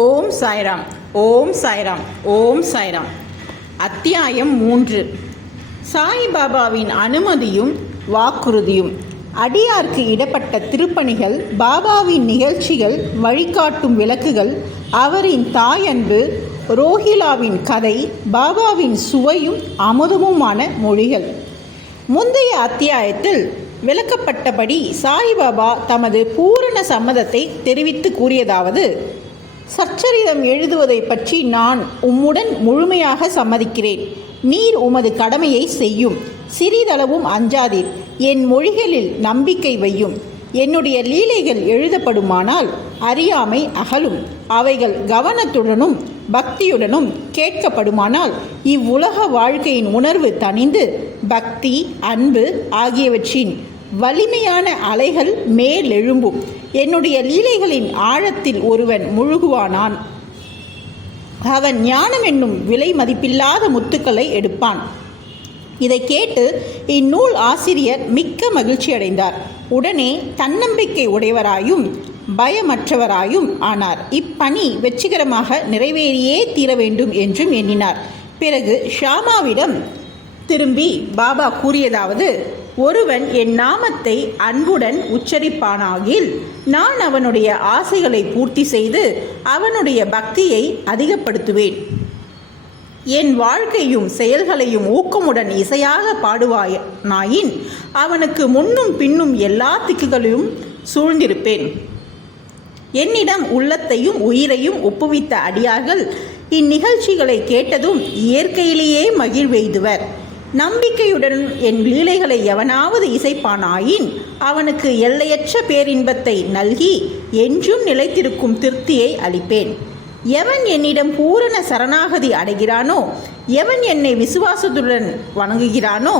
ஓம் சாய்ராம். ஓம் சாய்ராம். ஓம் சாய்ராம். அத்தியாயம் 3. சாய்பாபாவின் அனுமதியும் வாக்குறுதியும். அடியார்க்கு இடப்பட்ட திருப்பணிகள், பாபாவின் நிகழ்ச்சிகள், வழிகாட்டும் விளக்குகள், அவரின் தாயன்பு, ரோஹிலாவின் கதை, பாபாவின் சுவையும் அமுதமுமான மொழிகள். முந்தைய அத்தியாயத்தில் விளக்கப்பட்டபடி சாய்பாபா தமது பூரண சம்மதத்தை தெரிவித்து கூறியதாவது: சச்சரிதம் எழுதுவதை பற்றி நான் உம்முடன் முழுமையாக சம்மதிக்கிறேன். நீர் உமது கடமையை செய்யும். சிறிதளவும் அஞ்சாதீர். என் மொழிகளில் நம்பிக்கை வையும். என்னுடைய லீலைகள் எழுதப்படுமானால் அறியாமை அகலும். அவைகள் கவனத்துடனும் பக்தியுடனும் கேட்கப்படுமானால் இவ்வுலக வாழ்க்கையின் உணர்வு தணிந்து பக்தி, அன்பு ஆகியவற்றின் வலிமையான அலைகள் மேலெழும்பும். என்னுடைய லீலைகளின் ஆழத்தில் ஒருவன் முழுகுவானான். அவன் ஞானம் என்னும் விலை மதிப்பில்லாத முத்துக்களை எடுப்பான். இதை கேட்டு இந்நூல் ஆசிரியர் மிக்க மகிழ்ச்சி அடைந்தார். உடனே தன்னம்பிக்கை உடையவராயும் பயமற்றவராயும் ஆனார். இப்பணி வெற்றிகரமாக நிறைவேறியே தீர வேண்டும் என்றும் எண்ணினார். பிறகு ஷாமாவிடம் திரும்பி பாபா கூறியதாவது: ஒருவன் என் நாமத்தை அன்புடன் உச்சரிப்பானாகில் நான் அவனுடைய ஆசைகளை பூர்த்தி செய்து அவனுடைய பக்தியை அதிகப்படுத்துவேன். என் வாழ்க்கையும் செயல்களையும் ஊக்கமுடன் இசையாக பாடுவானாயின் அவனுக்கு முன்னும் பின்னும் எல்லா திக்குகளையும் சூழ்ந்திருப்பேன். என்னிடம் உள்ளத்தையும் உயிரையும் ஒப்புவித்த அடியார்கள் இந்நிகழ்ச்சிகளை கேட்டதும் இயற்கையிலேயே மகிழ்வெய்துவர். நம்பிக்கையுடன் என் லீலைகளை எவனாவது இசைப்பானாயின் அவனுக்கு எல்லையற்ற பேரின்பத்தை நல்கி என்றும் நிலைத்திருக்கும் திருப்தியை அளிப்பேன். எவன் என்னிடம் பூரண சரணாகதி அடைகிறானோ, எவன் என்னை விசுவாசத்துடன் வணங்குகிறானோ,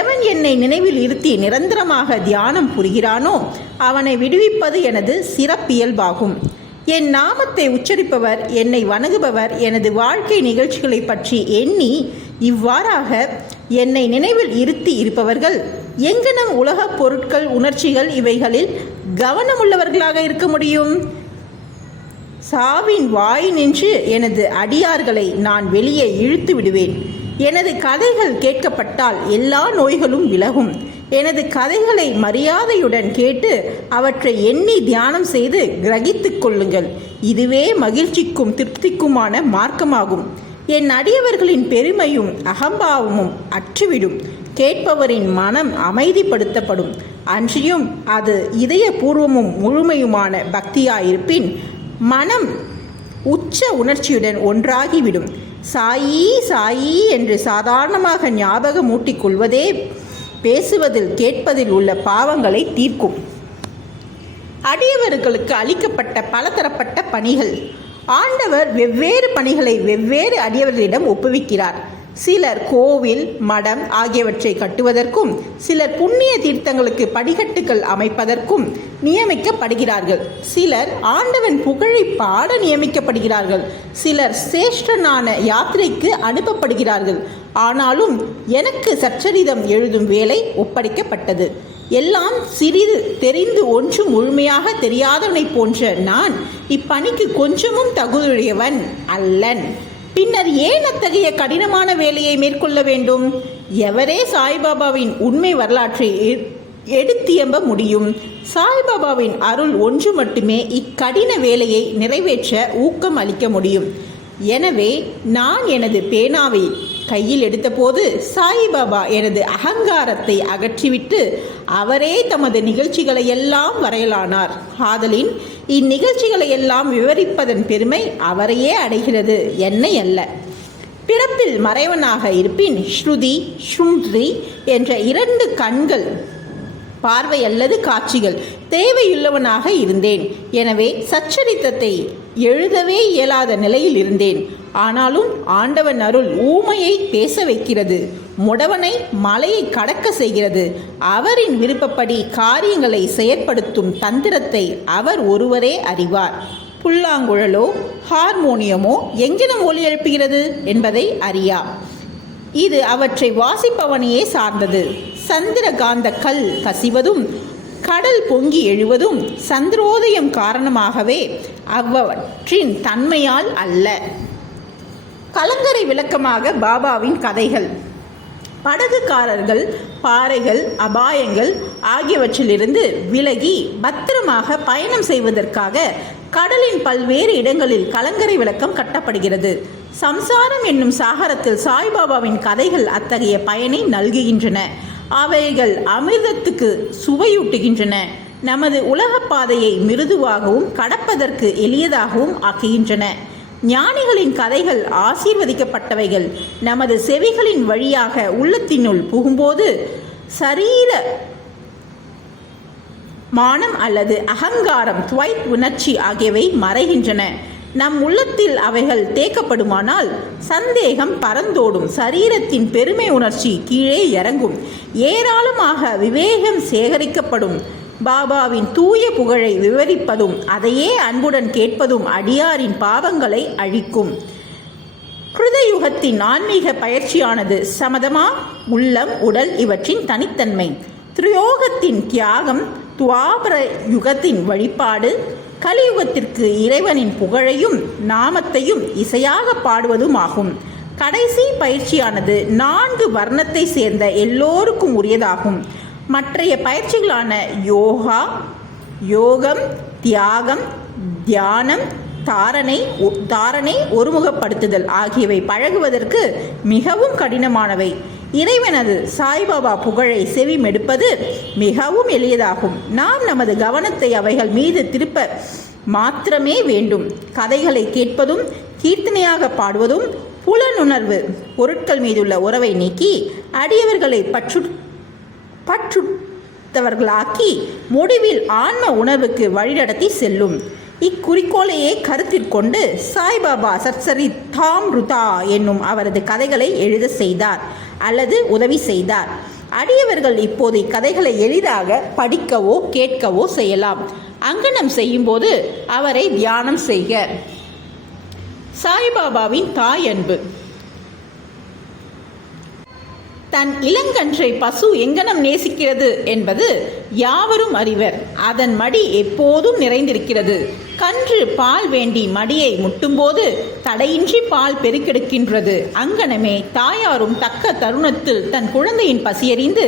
எவன் என்னை நினைவில் இருத்தி நிரந்தரமாக தியானம் புரிகிறானோ அவனை விடுவிப்பது எனது சிறப்பியல்பாகும். என் நாமத்தை உச்சரிப்பவர், என்னை வணங்குபவர், எனது வாழ்க்கை நிகழ்ச்சிகளை பற்றி எண்ணி இவ்வாறாக என்னை நினைவில் இருத்தி இருப்பவர்கள் எங்கனம் உலகப் பொருட்கள், உணர்ச்சிகள் இவைகளில் கவனமுள்ளவர்களாக இருக்க முடியும்? சாவின் வாய் நின்று எனது அடியார்களை நான் வெளியே இழுத்து விடுவேன். எனது கதைகள் கேட்கப்பட்டால் எல்லா நோய்களும் விலகும். எனது கதைகளை மரியாதையுடன் கேட்டு அவற்றை எண்ணி தியானம் செய்து கிரகித்து கொள்ளுங்கள். இதுவே மகிழ்ச்சிக்கும் திருப்திக்குமான மார்க்கமாகும். என் அடியவர்களின் பெருமையும் அகம்பாவமும் அற்றுவிடும். கேட்பவரின் மனம் அமைதிப்படுத்தப்படும். அன்றியும் அது இதயபூர்வமும் முழுமையுமான பக்தியாயிருப்பின் மனம் உச்ச உணர்ச்சியுடன் ஒன்றாகிவிடும். சாயி சாயி என்று சாதாரணமாக ஞாபகம் ஊட்டிக்கொள்வதே பேசுவதில் கேட்பதில் உள்ள பாவங்களை தீர்க்கும். அடியவர்களுக்கு அளிக்கப்பட்ட பலதரப்பட்ட பணிகள். ஆண்டவர் வெவ்வேறு பணிகளை வெவ்வேறு அடியவர்களிடம் ஒப்புவிக்கிறார். சிலர் கோவில், மடம் ஆகியவற்றை கட்டுவதற்கும், சிலர் புண்ணிய தீர்த்தங்களுக்கு படிக்கட்டுகள் அமைப்பதற்கும் நியமிக்கப்படுகிறார்கள். சிலர் ஆண்டவன் புகழை பாட நியமிக்கப்படுகிறார்கள். சிலர் சேஷ்டனான யாத்திரைக்கு அனுப்பப்படுகிறார்கள். ஆனாலும் எனக்கு சச்சரிதம் எழுதும் வேலை ஒப்படைக்கப்பட்டது. எல்லாம் சிறிது தெரிந்து ஒன்றும் முழுமையாக தெரியாதவனை போன்ற நான் இப்பணிக்கு கொஞ்சமும் தகுதியுடையவன் அல்லன். பின்னர் ஏன் அத்தகைய கடினமான வேலையை மேற்கொள்ள வேண்டும்? எவரே சாய்பாபாவின் உண்மை வரலாற்றை எடுத்தியம்ப முடியும்? சாய்பாபாவின் அருள் ஒன்று மட்டுமே இக்கடின வேலையை நிறைவேற்ற ஊக்கம் அளிக்க முடியும். எனவே நான் எனது பேனாவை கையில் எடுத்தபோது சாய்பாபா எனது அகங்காரத்தை அகற்றிவிட்டு அவரே தமது நிகழ்ச்சிகளை எல்லாம் வரையலானார். ஆதலின் இந்நிகழ்ச்சிகளை எல்லாம் விவரிப்பதன் பெருமை அவரையே அடைகிறது, என்னை அல்ல. பிறப்பில் மறைவனாக இருப்பின் ஸ்ருதி ஸ்ரும்ரி என்ற 2 கண்கள், பார்வை அல்லது காட்சிகள் தேவையுள்ளவனாக இருந்தேன். எனவே சச்சரித்தத்தை எழுதவே இயலாத நிலையில் இருந்தேன். ஆனாலும் ஆண்டவன் அருள் ஊமையை பேச வைக்கிறது, முடவனை மலையை கடக்க செய்கிறது. அவரின் விருப்பப்படி காரியங்களை செயற்படுத்தும் தந்திரத்தை அவர் ஒருவரே அறிவார். புல்லாங்குழலோ ஹார்மோனியமோ எங்கினம் ஒலி எழுப்புகிறது என்பதை அறியா. இது அவற்றை வாசிப்பவனையே சார்ந்தது. சந்திரகாந்த கல் கசிவதும் கடல் பொங்கி எழுவதும் சந்திரோதயம் காரணமாகவே அவ்வவற்றின் தன்மையால் அல்ல. கலங்கரை விளக்கமாக பாபாவின் கதைகள். படகுக்காரர்கள் பாறைகள், அபாயங்கள் ஆகியவற்றிலிருந்து விலகி பத்திரமாக பயணம் செய்வதற்காக கடலின் பல்வேறு இடங்களில் கலங்கரை விளக்கம் கட்டப்படுகிறது. சம்சாரம் என்னும் சாகரத்தில் சாய்பாபாவின் கதைகள் அத்தகைய பயனை நல்குகின்றன. அவைகள் அமிர்தத்துக்கு சுவையூட்டுகின்றன. நமது உலகப் பாதையை மிருதுவாகவும் கடப்பதற்கு எளியதாகவும் ஆக்குகின்றன. ஞானிகளின் கதைகள் ஆசீர்வதிக்கப்பட்டவைகள். நமது செவிகளின் வழியாக உள்ளத்தினுள் புகும்போது சரீர மானம் அல்லது அகங்காரம், துவைத் உணர்ச்சி ஆகியவை மறைகின்றன. நம் உள்ளத்தில் அவைகள் தேக்கப்படுமானால் சந்தேகம் பறந்தோடும். சரீரத்தின் பெருமை உணர்ச்சி கீழே இறங்கும். ஏராளமாக விவேகம் சேகரிக்கப்படும். பாபாவின் தூய புகழை விவரிப்பதும் அதையே அன்புடன் கேட்பதும் அடியாரின் பாவங்களை அழிக்கும். கிருதயுகத்தின் ஆன்மீக பயிற்சியானது சமதமா, உள்ளம், உடல் இவற்றின் தனித்தன்மை. திரியோகத்தின் தியாகம், துவாபர யுகத்தின் வழிபாடு, கலியுகத்திற்கு இறைவனின் புகழையும் நாமத்தையும் இசையாக பாடுவதும் ஆகும். கடைசி பயிற்சியானது 4 வர்ணத்தை சேர்ந்த எல்லோருக்கும் உரியதாகும். மற்றைய பயிற்சிகளான யோகா, யோகம், தியாகம், தியானம், தாரணை, ஒருமுகப்படுத்துதல் ஆகியவை பழகுவதற்கு மிகவும் கடினமானவை. இறைவனது சாய்பாபா புகழை செவிமெடுப்பது மிகவும் எளியதாகும். நாம் நமது கவனத்தை அவைகள் மீது திருப்ப மாத்திரமே வேண்டும். கதைகளை கேட்பதும் கீர்த்தனையாக பாடுவதும் புலனுணர்வு பொருட்கள் மீதுள்ள உறவை நீக்கி அடியவர்களை பற்றுத்தவர்களாக்கி முடிவில் ஆன்ம உணர்வுக்கு வழிநடத்தி செல்லும். இக்குறிக்கோளையே கருத்திற்கொண்டு சாய்பாபா சத்சரி தாம்ருதா என்னும் அவரது கதைகளை எழுத செய்தார் அல்லது உதவி செய்தார். அடியவர்கள் இப்போது இக்கதைகளை எளிதாக படிக்கவோ கேட்கவோ செய்யலாம். அங்கனம் செய்யும்போது அவரை தியானம் செய்க. சாய்பாபாவின் தாய் அன்பு. தன் இளங்கன்றை பசு எங்கனம் நேசிக்கிறது என்பது யாவரும் அறிவர். அதன் மடி எப்போதும் நிறைந்திருக்கிறது. கன்று பால் வேண்டி மடியை முட்டும்போது தடையின்றி பால் பெருக்கெடுக்கின்றது. அங்கனமே தாயாரும் தக்க தருணத்தில் தன் குழந்தையின் பசியறிந்து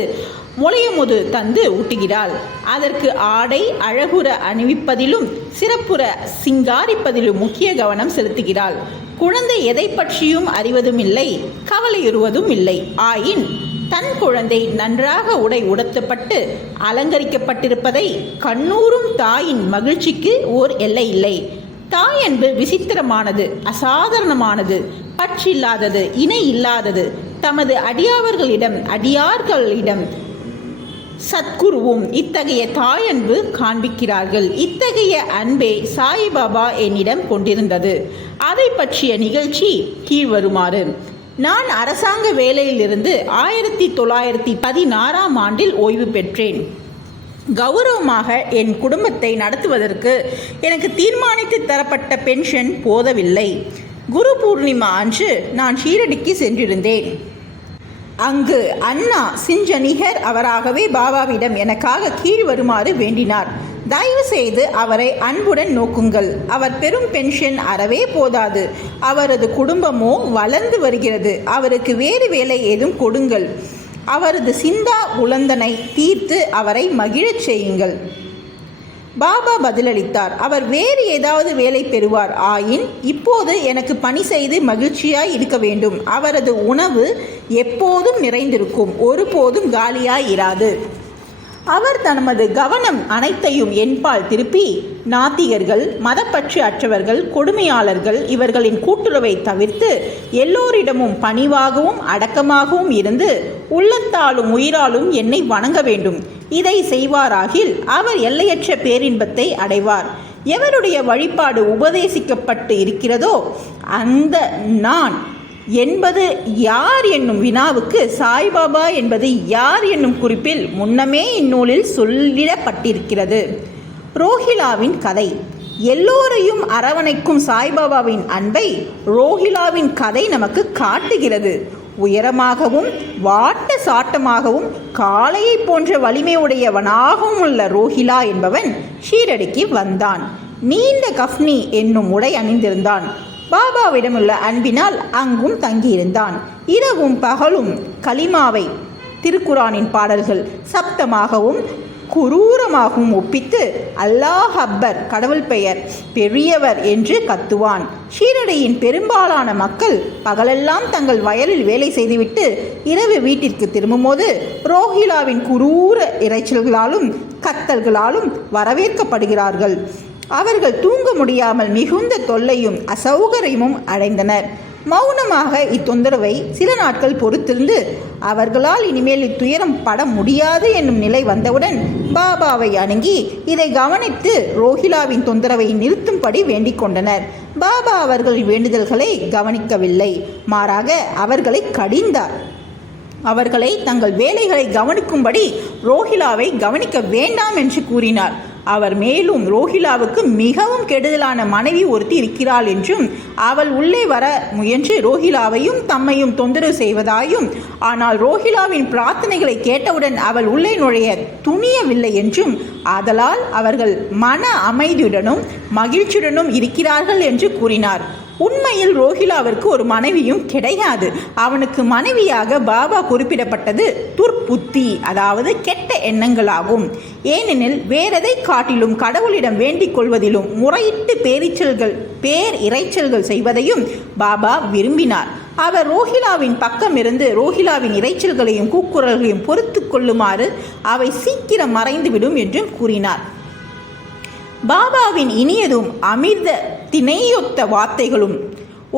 முளையமுது தந்து ஊட்டுகிறாள். அதற்கு ஆடை அழகுற அணிவிப்பதிலும் சிறப்புற சிங்காரிப்பதிலும் முக்கிய கவனம் செலுத்துகிறாள். குழந்தை எதை பற்றியும் அறிவதும் இல்லை, கவலையுறுவதும் இல்லை. ஆயின் தன் குழந்தை நன்றாக உடை உடுத்தப்பட்டு அலங்கரிக்கப்பட்டிருப்பதை கண்ணூரும் தாயின் மகிழ்ச்சிக்கு ஓர் எல்லை இல்லை. தாய் அன்பு விசித்திரமானது, அசாதாரணமானது, பற்றில்லாதது, இணை இல்லாதது. தமது அடியார்களிடம் சத்குருவும் இத்தகைய தாயன்பு காண்பிக்கிறார்கள். இத்தகைய அன்பே சாய்பாபா என்னிடம் கொண்டிருந்தது. அதை பற்றிய நிகழ்ச்சி கீழ்வருமாறு. நான் அரசாங்க வேலையிலிருந்து 1916ஆம் ஆண்டில் ஓய்வு பெற்றேன். கௌரவமாக என் குடும்பத்தை நடத்துவதற்கு எனக்கு தீர்மானித்து தரப்பட்ட பென்ஷன் போதவில்லை. குரு பூர்ணிமா அன்று நான் ஷீரடிக்கு சென்றிருந்தேன். அங்கு அண்ணா சிஞ்சனிகர் அவராகவே பாபாவிடம் எனக்காக கீழ் வருமாறு வேண்டினார். தயவு செய்து அவரை அன்புடன் நோக்குங்கள். அவர் பெரும் பென்ஷன் அறவே போதாது. அவரது குடும்பமோ வளர்ந்து வருகிறது. அவருக்கு வேறு வேலை ஏதும் கொடுங்கள். அவரது சிந்தா உலந்தனை தீர்த்து அவரை மகிழச் செய்யுங்கள். பாபா பதிலளித்தார். அவர் வேறு ஏதாவது வேலை பெறுவார். ஆயின் இப்போது எனக்கு பணி செய்து மகிழ்ச்சியாய் இருக்க வேண்டும். அவரது உணவு எப்போதும் நிறைந்திருக்கும், ஒருபோதும் காலியாயிராது. அவர் தனது கவனம் அனைத்தையும் என்பால் திருப்பி நாத்திகர்கள், மதப்பற்று அற்றவர்கள், கொடுமையாளர்கள் இவர்களின் கூட்டுறவை தவிர்த்து எல்லோரிடமும் பணிவாகவும் அடக்கமாகவும் இருந்து உள்ளத்தாலும் உயிராலும் என்னை வணங்க வேண்டும். இதை செய்வாராகில் அவர் எல்லையற்ற பேரின்பத்தை அடைவார். எவருடைய வழிபாடு உபதேசிக்கப்பட்டு இருக்கிறதோ அந்த நான் என்பது யார் என்னும் வினாவுக்கு சாய்பாபா என்பது யார் என்னும் குறிப்பில் முன்னமே இந்நூலில் சொல்லிடப்பட்டிருக்கிறது. ரோஹிலாவின் கதை. எல்லோரையும் அரவணைக்கும் சாய்பாபாவின் அன்பை ரோஹிலாவின் கதை நமக்கு காட்டுகிறது. உயரமாகவும் வாட்ட சாட்டமாகவும் காளையை போன்ற வலிமையுடையவனாகவும் உள்ள ரோஹிலா என்பவன் ஷீரடிக்கு வந்தான். நீண்ட கஃப்னி என்னும் உடை அணிந்திருந்தான். பாபாவிடமுள்ள அன்பினால் அங்கும் தங்கியிருந்தான். இரவும் பகலும் கலிமாவை, திருக்குரானின் பாடல்கள் சப்தமாகவும் குரூரமாகவும் ஒப்பித்து அல்லாஹ் அக்பர், கடவுள் பெயர் பெரியவர் என்று கத்துவான். ஷீரடியின் பெரும்பாலான மக்கள் பகலெல்லாம் தங்கள் வயலில் வேலை செய்துவிட்டு இரவு வீட்டிற்கு திரும்பும்போது ரோஹிலாவின் குரூர இரைச்சல்களாலும் கத்தல்களாலும் வரவேற்கப்படுகிறார்கள். அவர்கள் தூங்க முடியாமல் மிகுந்த தொல்லையும் அசௌகரியமும் அடைந்தனர். மௌனமாக இத்தொந்தரவை சில நாட்கள் பொறுத்திருந்து அவர்களால் இனிமேல் இத்துயரம் பட முடியாது என்னும் நிலை வந்தவுடன் பாபாவை அணுகி இதை கவனித்து ரோஹிலாவின் தொந்தரவை நிறுத்தும்படி வேண்டிக் கொண்டனர். பாபா அவர்களின் வேண்டுதல்களை கவனிக்கவில்லை, மாறாக அவர்களை கடிந்தார். அவர்களை தங்கள் வேலைகளை கவனிக்கும்படி ரோஹிலாவை கவனிக்க வேண்டாம் என்று கூறினார். அவர் மேலும் ரோஹிலாவுக்கு மிகவும் கெடுதலான மனைவி ஒருத்தி இருக்கிறாள் என்றும், அவள் உள்ளே வர முயன்று ரோஹிலாவையும் தம்மையும் தொந்தரவு செய்வதாயும், ஆனால் ரோஹிலாவின் பிரார்த்தனைகளை கேட்டவுடன் அவள் உள்ளே நுழைய துணியவில்லை என்றும், ஆதலால் அவர்கள் மன அமைதியுடனும் மகிழ்ச்சியுடனும் இருக்கிறார்கள் என்று கூறினார். உண்மையில் ரோஹிலாவிற்கு ஒரு மனைவியும் கிடையாது. அவனுக்கு மனைவியாக பாபா குறிப்பிடப்பட்டது துர்புத்தி, அதாவது கெட்ட எண்ணங்களாகும். ஏனெனில் வேறெதை காட்டிலும் கடவுளிடம் வேண்டிக் கொள்வதிலும் முறையிட்டு பேர் இறைச்சல்கள் செய்வதையும் பாபா விரும்பினார். அவர் ரோஹிலாவின் பக்கம் இருந்து ரோஹிலாவின் இறைச்சல்களையும் கூக்குரல்களையும் பொறுத்து கொள்ளுமாறு அவை சீக்கிரம் மறைந்துவிடும் என்றும் கூறினார். பாபாவின் இனியதும் அமிர்த திணையொத்த வார்த்தைகளும்.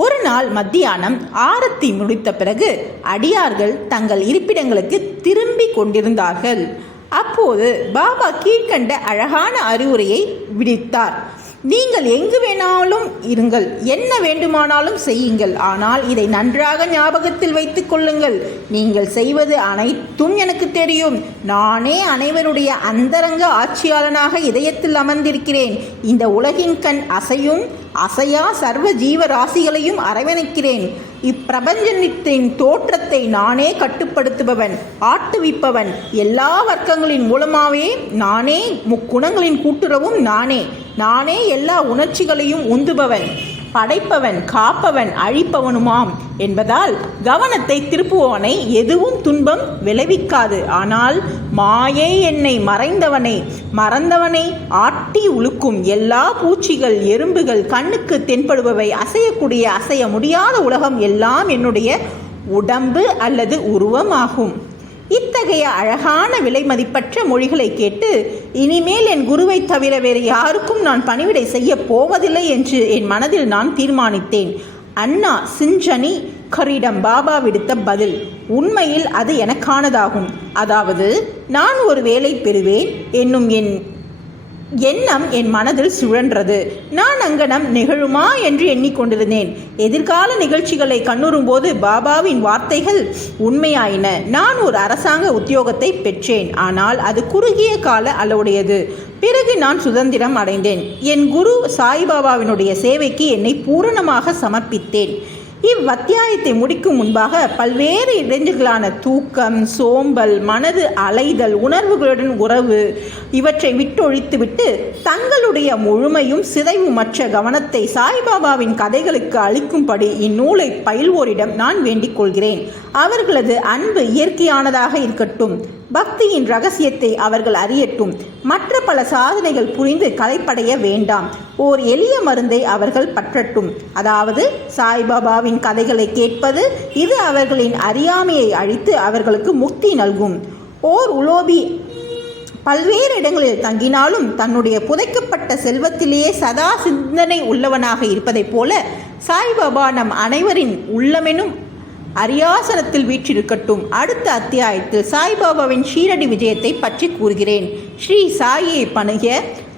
ஒரு நாள் மத்தியானம் ஆரத்தி முடித்த பிறகு அடியார்கள் தங்கள் இருப்பிடங்களுக்கு திரும்பி கொண்டிருந்தார்கள். அப்போது பாபா கீழ்கண்ட அழகான அறிவுரையை விடுத்தார். நீங்கள் எங்கு வேணாலும் இருங்கள், என்ன வேண்டுமானாலும் செய்யுங்கள், ஆனால் இதை நன்றாக ஞாபகத்தில் வைத்துக் கொள்ளுங்கள். நீங்கள் செய்வது அனைத்தும் எனக்கு தெரியும். நானே அனைவருடைய அந்தரங்க ஆட்சியாளனாக இதயத்தில் அமர்ந்திருக்கிறேன். இந்த உலகின் கண் அசையா சர்வ ஜீவராசிகளையும் அரவணைக்கிறேன். இப்பிரபஞ்சத்தின் தோற்றத்தை நானே கட்டுப்படுத்துபவன், ஆட்டுவிப்பவன். எல்லா வர்க்கங்களின் மூலமாகவே நானே, முக்குணங்களின் கூட்டுறவும் நானே எல்லா உணர்ச்சிகளையும் உந்துபவன், படைப்பவன், காப்பவன், அழிப்பவனுமாம் என்பதால் கவனத்தை திருப்புவவனை எதுவும் துன்பம் விளைவிக்காது. ஆனால் மாயை என்னை மறந்தவனை ஆட்டி உழுக்கும். எல்லா பூச்சிகள், எறும்புகள், கண்ணுக்கு தென்படுபவை, அசையக்கூடிய அசைய முடியாத உலகம் எல்லாம் என்னுடைய உடம்பு அல்லது உருவமாகும். இத்தகைய அழகான விலை மதிப்பற்ற மொழிகளை கேட்டு இனிமேல் என் குருவை தவிர வேறு யாருக்கும் நான் பணிவிடை செய்ய போவதில்லை என்று என் மனதில் நான் தீர்மானித்தேன். அண்ணா சிஞ்சனி கரிடம் பாபா விடுத்த பதில் உண்மையில் அது எனக்கானதாகும். அதாவது நான் ஒரு வேலை பெறுவேன் என்னும் என் எண்ணம் என் மனதில் சுழன்றது. நான் அங்கனம் நிகழுமா என்று எண்ணிக்கொண்டிருந்தேன். எதிர்கால நிகழ்ச்சிகளை கண்ணுறும் போது பாபாவின் வார்த்தைகள் உண்மையாயின. நான் ஒரு அரசாங்க உத்தியோகத்தை பெற்றேன், ஆனால் அது குறுகிய கால அளவுடையது. பிறகு நான் சுதந்திரம் அடைந்தேன். என் குரு சாய்பாபாவினுடைய சேவைக்கு என்னை பூரணமாக சமர்ப்பித்தேன். இவ்வத்தியாயத்தை முடிக்கும் முன்பாக பல்வேறு இடைஞ்சல்களான தூக்கம், சோம்பல், மனது அலைதல், உணர்வுகளுடன் உறவு இவற்றை விட்டொழித்துவிட்டு தங்களுடைய முழுமையும் சிதைவுமற்ற கவனத்தை சாய்பாபாவின் கதைகளுக்கு அளிக்கும்படி இந்நூலை பயில்வோரிடம் நான் வேண்டிக் கொள்கிறேன். அவர்களது அன்பு இயற்கையானதாக இருக்கட்டும். பக்தியின் ரகசியத்தை அவர்கள் அறியட்டும். மற்ற பல சாதனைகள் புரிந்து கலைப்படைய வேண்டாம். ஓர் எளிய மருந்தை அவர்கள் பற்றட்டும். அதாவது சாய்பாபாவின் கதைகளை கேட்பது. இது அவர்களின் அறியாமையை அழித்து அவர்களுக்கு முக்தி நல்கும். ஓர் உலோபி பல்வேறு இடங்களில் தங்கினாலும் தன்னுடைய புதைக்கப்பட்ட செல்வத்திலேயே சதா சிந்தனை உள்ளவனாக இருப்பதைப் போல சாய்பாபா நம் அனைவரின் உள்ளமெனும் அரியாசனத்தில் வீற்றிருக்கட்டும். அடுத்த அத்தியாயத்தில் சாய்பாபாவின் ஷீரடி விஜயத்தை பற்றி கூறுகிறேன். ஸ்ரீ சாயை பணிக.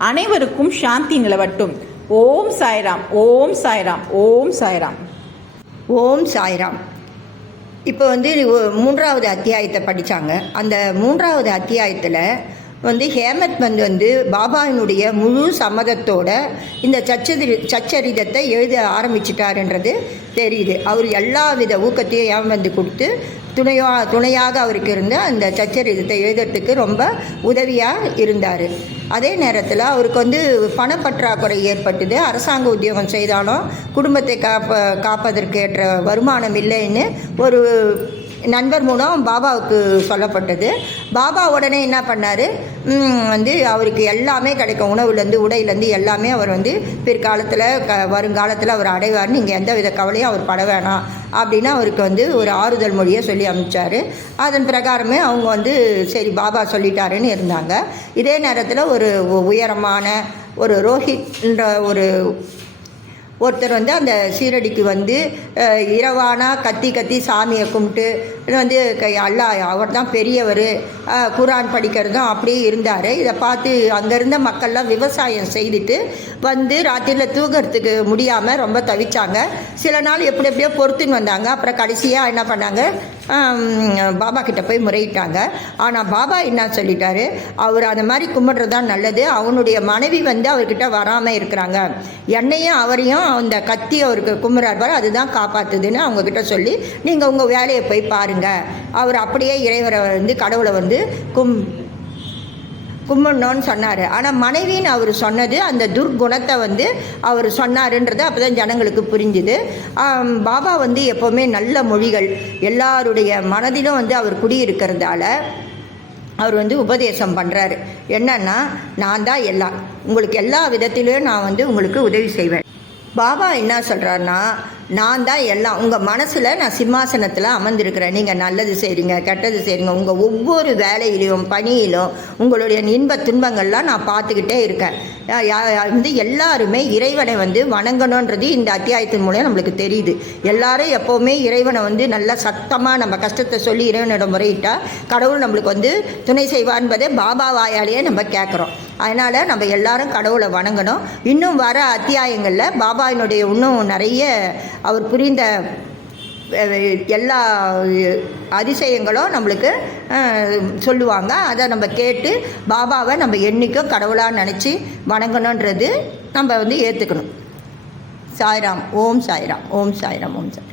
அனைவருக்கும் சாந்தி நிலவட்டும். ஓம் சாய்ராம், ஓம் சாய்ராம், ஓம் சாய்ராம், ஓம் சாய்ராம். இப்போ மூன்றாவது அத்தியாயத்தை படித்தாங்க. அந்த மூன்றாவது அத்தியாயத்தில் ஹேமத் பாபாவினுடைய முழு சம்மதத்தோட இந்த சச்சரிதத்தை எழுத ஆரம்பிச்சிட்டாருன்றது தெரியுது. அவர் எல்லா வித ஊக்கத்தையும் கொடுத்து துணையாக அவருக்கு இருந்த அந்த சச்சரிதத்தை எழுதுறதுக்கு ரொம்ப உதவியாக இருந்தார். அதே நேரத்தில் அவருக்கு வந்து பணப்பற்றாக்குறை ஏற்பட்டது. அரசாங்க உத்தியோகம் செய்தாலும் குடும்பத்தை காப்பதற்கு ஏற்ற வருமானம் இல்லைன்னு ஒரு நண்பர் மூலம் பாபாவுக்கு சொல்லப்பட்டது. பாபா உடனே என்ன பண்ணார், வந்து அவருக்கு எல்லாமே கிடைக்கும், உணவுலேருந்து உடையிலேருந்து எல்லாமே அவர் வந்து பிற்காலத்தில் வருங்காலத்தில் அவர் அடைவார், நீங்கள் எந்த வித கவலையும் அவர் பட வேணாம் அப்படின்னு அவருக்கு வந்து ஒரு ஆறுதல் மொழியை சொல்லி அனுப்பிச்சார். அதன் பிரகாரமே அவங்க வந்து சரி பாபா சொல்லிட்டாருன்னு இருந்தாங்க. இதே நேரத்தில் ஒரு உயரமான ஒரு ரோஹித்ன்ற ஒருத்தர் வந்து அந்த சீரடிக்கு வந்து இரவானா கத்தி சாமியை கும்பிட்டு வந்து அல்லாஹ் அவர் தான் பெரியவர், குரான் படிக்கிறதும் அப்படியே இருந்தார். இதை பார்த்து அங்கே இருந்த மக்கள்லாம் விவசாயம் செய்துட்டு வந்து ராத்திரியில் தூங்கிறதுக்கு முடியாமல் ரொம்ப தவிச்சாங்க. சில நாள் எப்படியோ பொறுத்துன்னு வந்தாங்க. அப்புறம் கடைசியாக என்ன பண்ணாங்க, பாபா கிட்ட போய் முறையிட்டாங்க. ஆனால் பாபா என்ன சொல்லிட்டாரு, அவர் அந்த மாதிரி கும்பிட்றது தான் நல்லது, அவனுடைய மனைவி வந்து அவர்கிட்ட வராமல் இருக்கிறாங்க, என்னையும் அவரையும் அந்த கத்தி அவருக்கு கும்பிட்றாரு அதுதான் காப்பாற்றுதுன்னு அவங்கக்கிட்ட சொல்லி நீங்கள் உங்கள் வேலையை போய் பாருங்கள். அவர் அப்படியே இறைவரை வந்து கடவுளை வந்து கும்பிடணும்னு சொன்னார். ஆனால் மனைவின்னு அவர் சொன்னது அந்த துர்குணத்தை வந்து அவர் சொன்னாருன்றது அப்போ தான் ஜனங்களுக்கு புரிஞ்சுது. பாபா வந்து எப்போவுமே நல்ல மொழிகள் எல்லாருடைய மனதிலும் வந்து அவர் குடியிருக்கிறதால அவர் வந்து உபதேசம் பண்ணுறாரு. என்னன்னா, நான் தான் எல்லாம், உங்களுக்கு எல்லா விதத்திலையும் நான் வந்து உங்களுக்கு உதவி செய்வேன். பாபா என்ன சொல்கிறாருன்னா, நான் தான் எல்லாம், உங்கள் மனசில் நான் சிம்மாசனத்தில் அமர்ந்திருக்கிறேன், நீங்கள் நல்லது செய்கிறீங்க கெட்டது செய்கிறீங்க, உங்கள் ஒவ்வொரு வேலையிலையும் பணியிலும் உங்களுடைய இன்ப துன்பங்கள்லாம் நான் பார்த்துக்கிட்டே இருக்கேன். வந்து எல்லாருமே இறைவனை வந்து வணங்கணுன்றது இந்த அத்தியாயத்தின் மூலம் நம்மளுக்கு தெரியுது. எல்லாரும் எப்போவுமே இறைவனை வந்து நல்லா சத்தமாக நம்ம கஷ்டத்தை சொல்லி இறைவனிடம் முறையிட்டால் கடவுள் நம்மளுக்கு வந்து துணை செய்வார் என்பதை பாபா வாயாலேயே நம்ம கேட்குறோம். அதனால் நம்ம எல்லாரும் கடவுளை வணங்கணும். இன்னும் வர அத்தியாயங்களில் பாபாவினுடைய இன்னும் நிறைய அவர் புரிந்த எல்லா அதிசயங்களும் நம்மளுக்கு சொல்லுவாங்க. அதை நம்ம கேட்டு பாபாவை நம்ம என்றைக்கும் கடவுளாக நினச்சி வணங்கணுன்றது நம்ம வந்து ஏற்றுக்கணும். சாய்ராம். ஓம் சாய்ராம். ஓம் சாய்ராம். ஓம் சாய்.